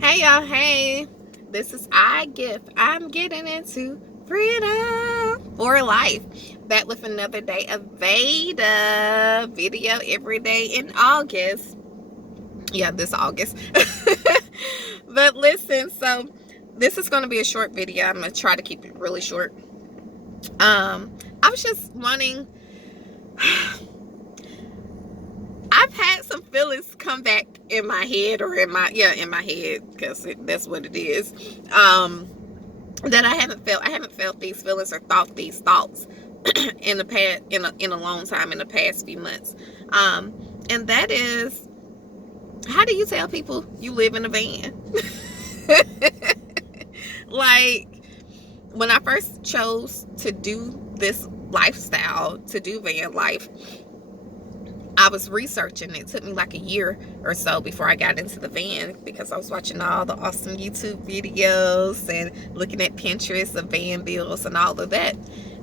Hey y'all, hey. This is I Gift. I'm getting into freedom for life. Back with another day of VEDA video every day in August. Yeah, this August. But listen, so this is going to be a short video. I'm going to try to keep it really short. I was just wanting I've had some feelings come back in my head or in my head, because that's what it is. That I haven't felt. I haven't felt these feelings or thought these thoughts in the past, in a long time, in the past few months. And that is, how do you tell people you live in a van? Like, when I first chose to do this lifestyle, to do van life, I was researching. It took me like a year or so before I got into the van, because I was watching all the awesome YouTube videos and looking at Pinterest of van builds and all of that,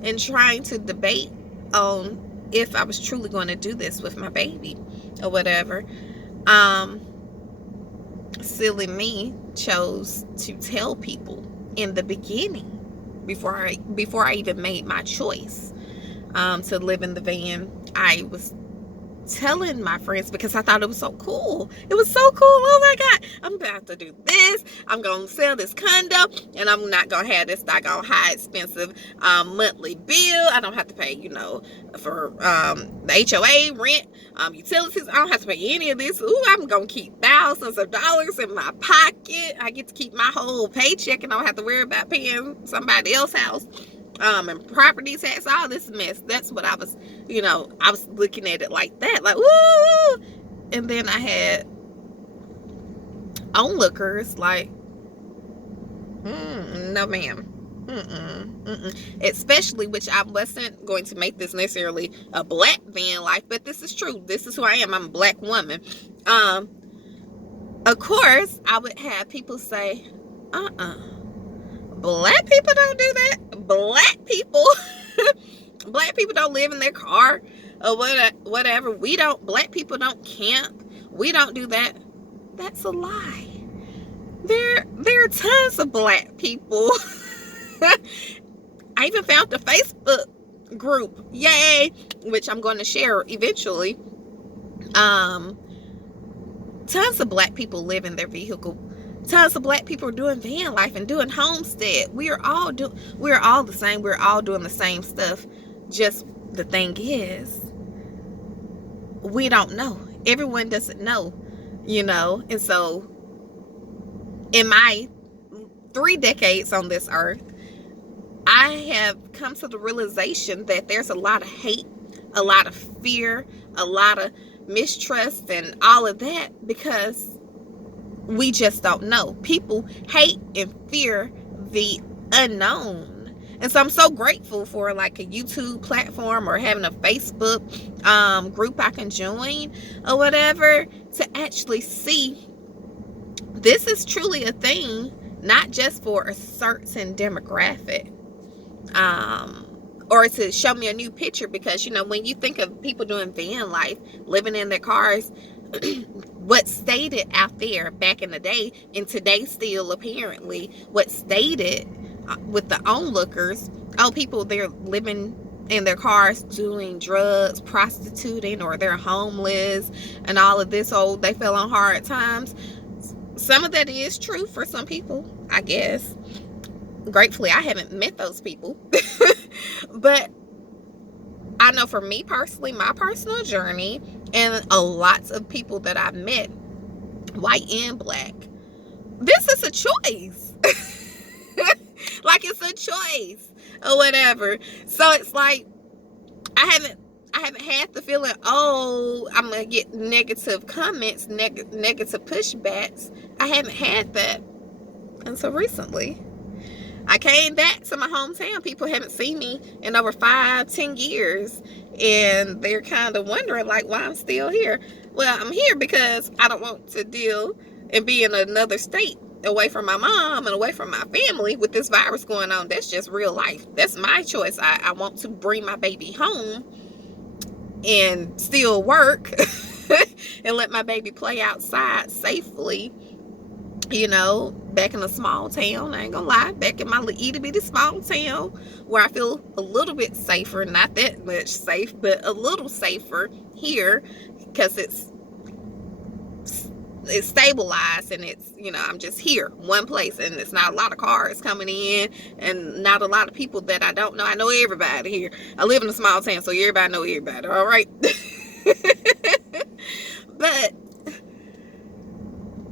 and trying to debate on if I was truly going to do this with my baby or whatever. Silly me chose to tell people in the beginning, before I even made my choice to live in the van. I was telling my friends because I thought it was so cool. It was so cool. Oh my God, I'm about to do this. I'm going to sell this condo, and I'm not going to have this doggone high expensive monthly bill. I don't have to pay, for the HOA, rent, utilities. I don't have to pay any of this. Ooh, I'm going to keep thousands of dollars in my pocket. I get to keep my whole paycheck and I don't have to worry about paying somebody else's house. And property tax, all this mess. That's what I was, I was looking at it like that, like, woo. And then I had onlookers like, no ma'am. Especially, which I wasn't going to make this necessarily a black van life, but this is true. This is who I am. I'm a black woman. Of course, I would have people say, black people don't do that. Black people don't live in their car or whatever. Black people don't camp. We don't do that. That's a lie. There are tons of black people. I even found the Facebook group, yay, which I'm going to share eventually. Tons of black people live in their vehicle. Tons of black people are doing van life and doing homestead. We are all the same. We're all doing the same stuff. Just the thing is, we don't know. Everyone doesn't know, And so, in my 3 decades on this earth, I have come to the realization that there's a lot of hate, a lot of fear, a lot of mistrust, and all of that, because we just don't know. People hate and fear the unknown. And so I'm so grateful for like a YouTube platform or having a Facebook group I can join or whatever, to actually see this is truly a thing, not just for a certain demographic, or to show me a new picture. Because when you think of people doing van life, living in their cars, what stated out there back in the day, and today still apparently, what stated with the onlookers, people, they're living in their cars doing drugs, prostituting, or they're homeless and all of this. They fell on hard times. Some of that is true for some people, I guess. Gratefully, I haven't met those people. But I know for me personally, my personal journey, and a lots of people that I've met, white and black, this is a choice. Like, it's a choice or whatever. So it's like, I haven't had the feeling, I'm gonna get negative comments, negative pushbacks. I haven't had that until recently. I came back to my hometown. People haven't seen me in over 5-10 years, and they're kind of wondering like why I'm still here. Well, I'm here because I don't want to deal and be in another state, away from my mom and away from my family, with this virus going on. That's just real life. That's my choice. I want to bring my baby home and still work and let my baby play outside safely, you know, back in a small town. I ain't gonna lie, back in my itty bitty small town where I feel a little bit safer, not that much safe, but a little safer here because it's stabilized, and it's, you know, I'm just here one place, and it's not a lot of cars coming in, and not a lot of people that I don't know. I know everybody here. I live in a small town, so everybody know everybody, all right? But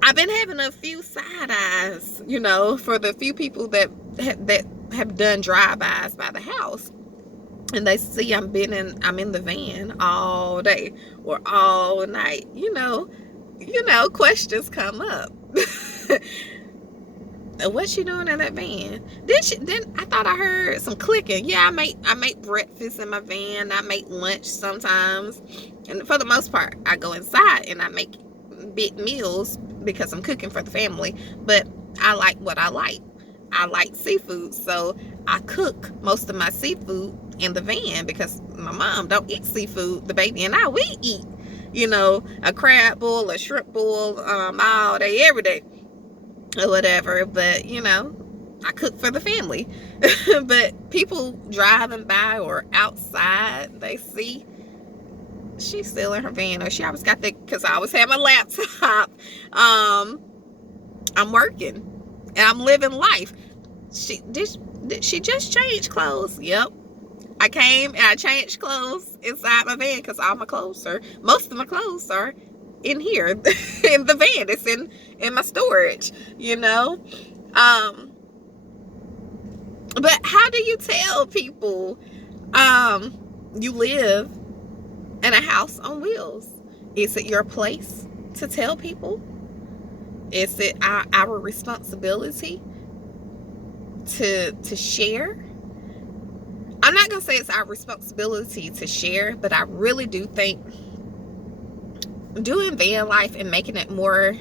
I've been having a few side eyes, you know, for the few people that have done drive-bys by the house, and they see I'm in the van all day or all night. Questions come up. What's she doing in that van? Then I thought I heard some clicking. Yeah, I make breakfast in my van. I make lunch sometimes, and for the most part, I go inside and I make big meals because I'm cooking for the family. But I like what I like. I like seafood, so I cook most of my seafood in the van because my mom don't eat seafood. The baby and we eat, a crab boil, a shrimp boil, all day, every day, or whatever. But I cook for the family. But people driving by or outside, they see she's still in her van, or she always got that, because I always have my laptop. I'm working and I'm living life. Did she just change clothes? Yep. I came and I changed clothes inside my van because most of my clothes are in here in the van. It's in my storage, but how do you tell people you live in a house on wheels? Is it your place to tell people? Is it our responsibility to share? I'm not gonna say it's our responsibility to share, but I really do think doing van life and making it more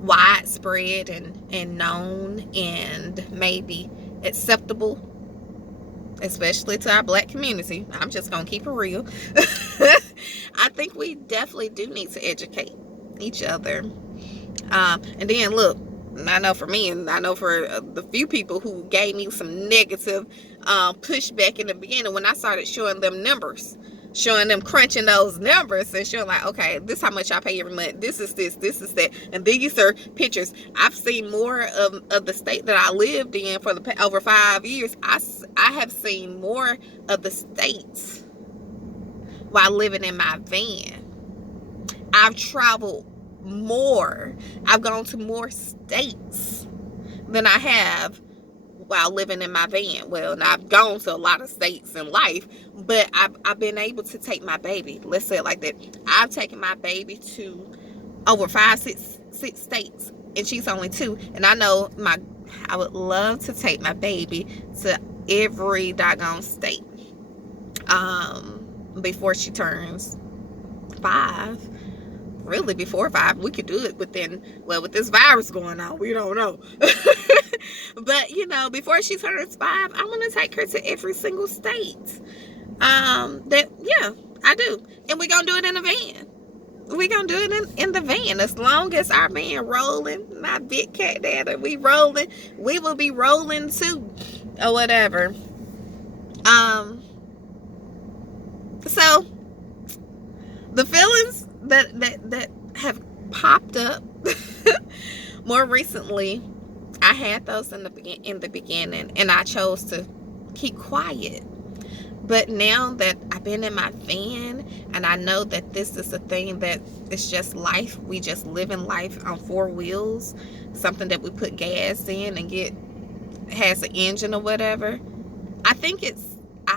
widespread and known and maybe acceptable, especially to our Black community. I'm just gonna keep it real. I think we definitely do need to educate each other. And then look, I know for me, and I know for the few people who gave me some negative pushback in the beginning, when I started showing them numbers, showing them crunching those numbers and showing like, okay, this is how much I pay every month, this is that, and these are pictures. I've seen more of the state that I lived in for over 5 years. I have seen more of the states while living in my van. I've traveled more. I've gone to more states than I have while living in my van. Well, and I've gone to a lot of states in life, but I've been able to take my baby. Let's say it like that. I've taken my baby to over 6 states, and she's only 2. And I know I would love to take my baby to every doggone state before she turns 5. Really, before 5. We could do it with this virus going on, we don't know. But before she turns 5, I want to take her to every single state. I do. And we're gonna do it in a van. We're gonna do it in the van. As long as our van rolling, my big cat daddy, we rolling, we will be rolling too, or whatever. So the feelings that have popped up more recently, I had those in the beginning, and I chose to keep quiet. But now that I've been in my van, and I know that this is a thing that it's just life, we just live in life on 4 wheels, something that we put gas in and has an engine or whatever. I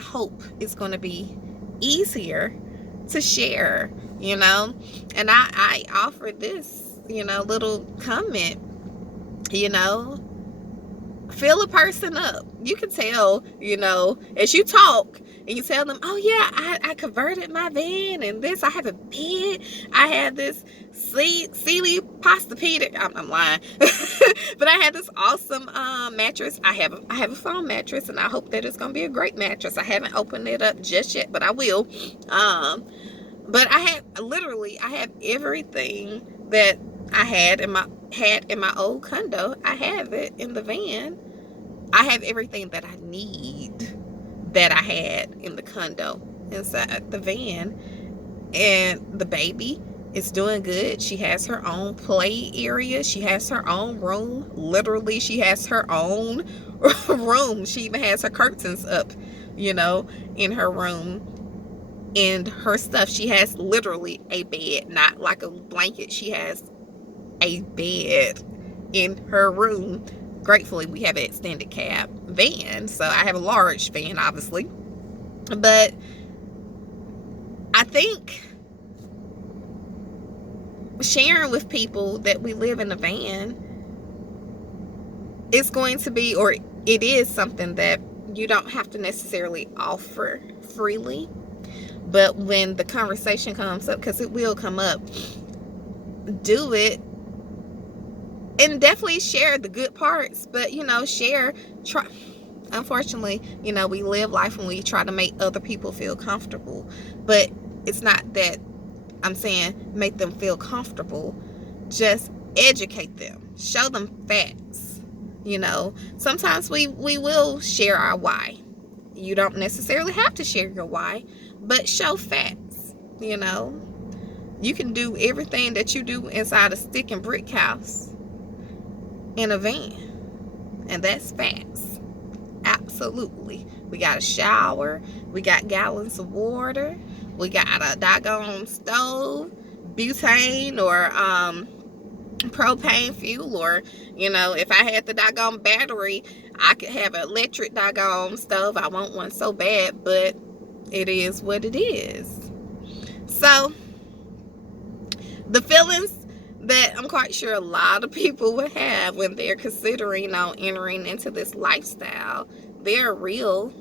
hope it's going to be easier to share, and I offered this, little comment, fill a person up. You can tell, as you talk and you tell them, oh yeah, I converted my van and this, I have a bed, I have this Sealy Posturepedic, I'm lying, but I had this awesome mattress. I have a foam mattress, and I hope that it's gonna be a great mattress. I haven't opened it up just yet, but I will. But I have everything that I had in had in my old condo. I have it in the van. I have everything that I need that I had in the condo inside the van. And the baby is doing good. She has her own play area. She has her own room. Literally, she has her own room. She even has her curtains up, in her room. And her stuff, she has literally a bed, not like a blanket. She has a bed in her room. Gratefully, we have an extended cab van, so I have a large van, obviously. But I think sharing with people that we live in a van is going to be, or it is something that you don't have to necessarily offer freely. But when the conversation comes up, because it will come up, do it. And definitely share the good parts, but try. Unfortunately, we live life and we try to make other people feel comfortable, but it's not that I'm saying make them feel comfortable. Just educate them, show them facts. Sometimes we will share our why. You don't necessarily have to share your why, but show facts. You can do everything that you do inside a stick and brick house in a van, and that's facts. Absolutely. We got a shower, we got gallons of water, we got a doggone stove, butane or propane fuel, or if I had the doggone battery, I could have an electric doggone stove. I want one so bad, but it is what it is. So the feelings that I'm quite sure a lot of people would have when they're considering entering into this lifestyle, they're real.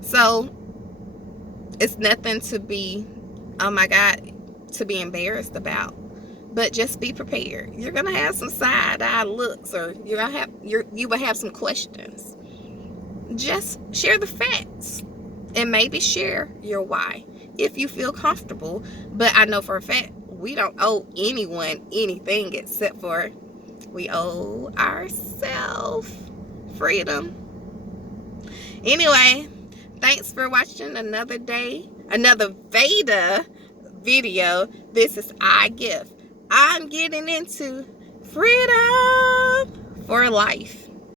So it's nothing to be, oh my God, to be embarrassed about. But just be prepared. You're gonna have some side-eye looks, or you will have some questions. Just share the facts, and maybe share your why if you feel comfortable. But I know for a fact we don't owe anyone anything except for we owe ourselves freedom. Anyway, thanks for watching another VEDA video. This is I Gift. I'm getting into freedom for life.